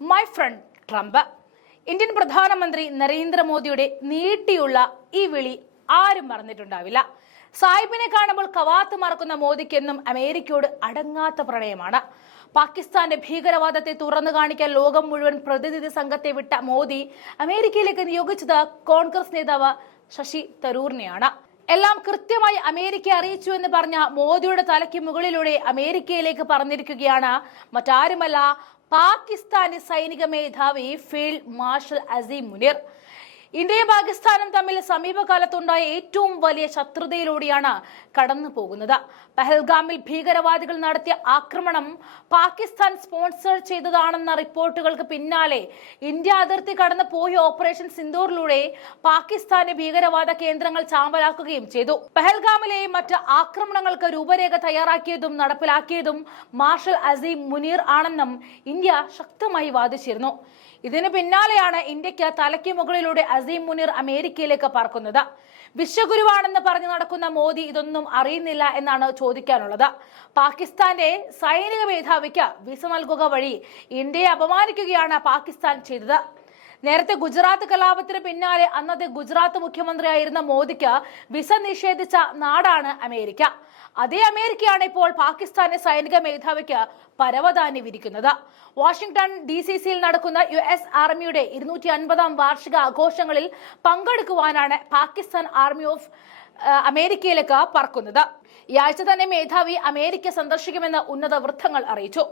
My friend Trump. Indian പ്രധാനമന്ത്രി നരേന്ദ്രമോദിയുടെ നീട്ടിയുള്ള ഈ വിളി ആരും മറന്നിട്ടുണ്ടാവില്ല. സാഹിബിനെ കാണുമ്പോൾ കവാത്ത് മറക്കുന്ന മോദിക്കെന്നും അമേരിക്കയോട് അടങ്ങാത്ത പ്രണയമാണ്. പാകിസ്ഥാന്റെ ഭീകരവാദത്തെ തുറന്നു കാണിക്കാൻ ലോകം മുഴുവൻ പ്രതിനിധി സംഘത്തെ വിട്ട മോദി അമേരിക്കയിലേക്ക് നിയോഗിച്ചത് കോൺഗ്രസ് നേതാവ് ശശി തരൂറിനെയാണ് എല്ലാം കൃത്യമായി അമേരിക്ക അറിയിച്ചു എന്ന് പറഞ്ഞ മോദിയുടെ തലയ്ക്ക് മുകളിലൂടെ അമേരിക്കയിലേക്ക് പറഞ്ഞിരിക്കുകയാണ് മറ്റാരുമല്ല പാകിസ്ഥാനി സൈനിക മേധാവി ഫീൽഡ് മാർഷൽ അസീം മുനീർ. ഇന്ത്യയും പാകിസ്ഥാനും തമ്മിൽ സമീപകാലത്തുണ്ടായ ഏറ്റവും വലിയ ശത്രുതയിലൂടെയാണ് കടന്നു പോകുന്നത്. പഹൽഗാമിൽ ഭീകരവാദികൾ നടത്തിയ ആക്രമണം പാകിസ്ഥാൻ സ്പോൺസർ ചെയ്തതാണെന്ന റിപ്പോർട്ടുകൾക്ക് പിന്നാലെ ഇന്ത്യ അതിർത്തി കടന്നു പോയ ഓപ്പറേഷൻ സിന്ദൂറിലൂടെ പാകിസ്ഥാന് ഭീകരവാദ കേന്ദ്രങ്ങൾ ചാമ്പലാക്കുകയും ചെയ്തു. പഹൽഗാമിലെ മറ്റ് ആക്രമണങ്ങൾക്ക് രൂപരേഖ തയ്യാറാക്കിയതും നടപ്പിലാക്കിയതും മാർഷൽ അസീം മുനീർ ആണെന്നും ഇന്ത്യ ശക്തമായി വാദിച്ചിരുന്നു. ഇതിന് പിന്നാലെയാണ് ഇന്ത്യയ്ക്ക് തലയ്ക്ക് മുകളിലൂടെ അസീം മുനീർ അമേരിക്കയിലേക്ക് പറക്കുന്നത് വിശ്വഗുരുവാണെന്ന് പറഞ്ഞു നടക്കുന്ന മോദി ഇതൊന്നും അറിയുന്നില്ല എന്നാണ് ചോദിക്കാനുള്ളത്. പാകിസ്ഥാന്റെ സൈനിക മേധാവിക്ക് വിസ നൽകുക വഴി ഇന്ത്യയെ അപമാനിക്കുകയാണ് പാകിസ്ഥാൻ ചെയ്തത്. നേരത്തെ ഗുജറാത്ത് കലാപത്തിന് പിന്നാലെ അന്നത്തെ ഗുജറാത്ത് മുഖ്യമന്ത്രിയായിരുന്ന മോദിക്ക് വിസ നിഷേധിച്ച നാടാണ് അമേരിക്ക. അതേ അമേരിക്കയാണ് ഇപ്പോൾ പാകിസ്ഥാന്റെ സൈനിക മേധാവിക്ക് പരവതാനി വിരിക്കുന്നത്. വാഷിംഗ്ടൺ ഡി സി സിയിൽ നടക്കുന്ന യു എസ് ആർമിയുടെ ഇരുന്നൂറ്റി അൻപതാം വാർഷിക ആഘോഷങ്ങളിൽ പങ്കെടുക്കുവാനാണ് പാകിസ്ഥാൻ ആർമി ഓഫ് അമേരിക്കയിലേക്ക് പറക്കുന്നത്. ഈ ആഴ്ച തന്നെ മേധാവി അമേരിക്ക സന്ദർശിക്കുമെന്ന് ഉന്നത വൃത്തങ്ങൾ അറിയിച്ചു.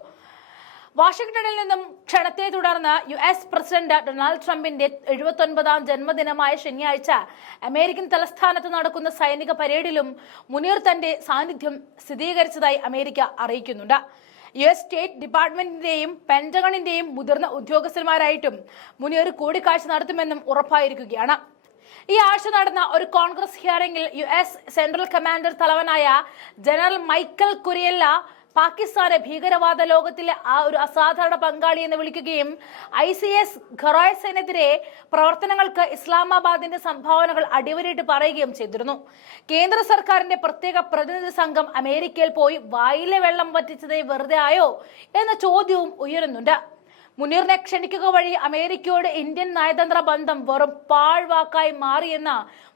വാഷിംഗ്ടണിൽ നിന്നും ക്ഷണത്തെ തുടർന്ന് യു എസ് പ്രസിഡന്റ് ഡൊണാൾഡ് ട്രംപിന്റെ എഴുപത്തൊൻപതാം ജന്മദിനമായ ശനിയാഴ്ച അമേരിക്കൻ തലസ്ഥാനത്ത് നടക്കുന്ന സൈനിക പരേഡിലും മുനീർ തന്റെ സാന്നിധ്യം സ്ഥിരീകരിച്ചതായി അമേരിക്ക അറിയിക്കുന്നുണ്ട്. യു എസ് സ്റ്റേറ്റ് ഡിപ്പാർട്ട്മെന്റിന്റെയും പെന്റഗണിന്റെയും മുതിർന്ന ഉദ്യോഗസ്ഥന്മാരായിട്ടും മുനീർ കൂടിക്കാഴ്ച നടത്തുമെന്നും ഉറപ്പായിരിക്കുകയാണ്. ഈ ആഴ്ച നടന്ന ഒരു കോൺഗ്രസ് ഹിയറിംഗിൽ യു എസ് സെൻട്രൽ കമാൻഡർ തലവനായ ജനറൽ മൈക്കൽ കുരിയല്ല പാകിസ്ഥാനെ ഭീകരവാദ ലോകത്തിലെ ആ ഒരു അസാധാരണ പങ്കാളി എന്ന് വിളിക്കുകയും ഐ സി എസ് ഖൊറായ്സിനെതിരെ പ്രവർത്തനങ്ങൾക്ക് ഇസ്ലാമാബാദിന്റെ സംഭാവനകൾ അടിവരയിട്ട് പറയുകയും ചെയ്തിരുന്നു. കേന്ദ്ര സർക്കാരിന്റെ പ്രത്യേക പ്രതിനിധി സംഘം അമേരിക്കയിൽ പോയി വായിലെ വെള്ളം വറ്റിച്ചതേ വെറുതെ ആയോ? എന്ന ചോദ്യവും ഉയരുന്നുണ്ട്. മുനീറിനെ ക്ഷണിക്കുക വഴി അമേരിക്കയോട് ഇന്ത്യൻ നയതന്ത്ര ബന്ധം വെറും പാഴ്വാക്കായി മാറിയെന്ന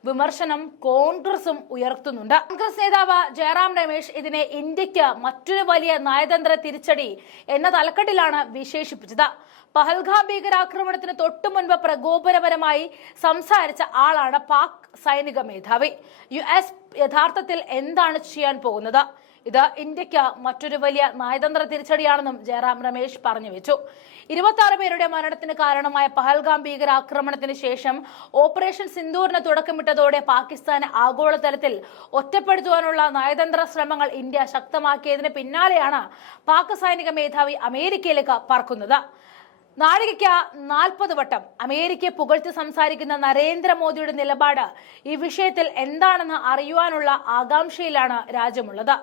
വിമർശനം കോൺഗ്രസും ഉയർത്തുന്നുണ്ട്. കോൺഗ്രസ് നേതാവ് ജയറാം രമേശ് ഇതിനെ ഇന്ത്യയ്ക്ക് മറ്റൊരു വലിയ നയതന്ത്ര തിരിച്ചടി എന്ന തലക്കെട്ടിലാണ് വിശേഷിപ്പിച്ചത്. പഹൽഗാം ഭീകരാക്രമണത്തിന് തൊട്ടു മുൻപ് പ്രകോപനപരമായി സംസാരിച്ച ആളാണ് പാക് സൈനിക മേധാവി. യു എസ് യഥാർത്ഥത്തിൽ എന്താണ് ചെയ്യാൻ പോകുന്നത്? ഇത് ഇന്ത്യയ്ക്ക് മറ്റൊരു വലിയ നയതന്ത്ര തിരിച്ചടിയാണെന്നും ജയറാം രമേശ് പറഞ്ഞു വെച്ചു. ഇരുപത്തി പേരുടെ മരണത്തിന് കാരണമായ പഹൽഗാം ഭീകരാക്രമണത്തിന് ശേഷം ഓപ്പറേഷൻ സിന്ദൂറിന് തുടക്കമിട്ടതോടെ പാകിസ്ഥാൻ ആഗോളതലത്തിൽ ഒറ്റപ്പെടുത്തുവാനുള്ള നയതന്ത്ര ശ്രമങ്ങൾ ഇന്ത്യ ശക്തമാക്കിയതിന് പിന്നാലെയാണ് പാക് സൈനിക മേധാവി അമേരിക്കയിലേക്ക് പറക്കുന്നത്. നാഴികയ്ക്ക് നാൽപ്പത് വട്ടം അമേരിക്കയെ പുകഴ്ത്തി സംസാരിക്കുന്ന നരേന്ദ്രമോദിയുടെ നിലപാട് ഈ വിഷയത്തിൽ എന്താണെന്ന് അറിയുവാനുള്ള ആകാംക്ഷയിലാണ് രാജ്യമുള്ളത്.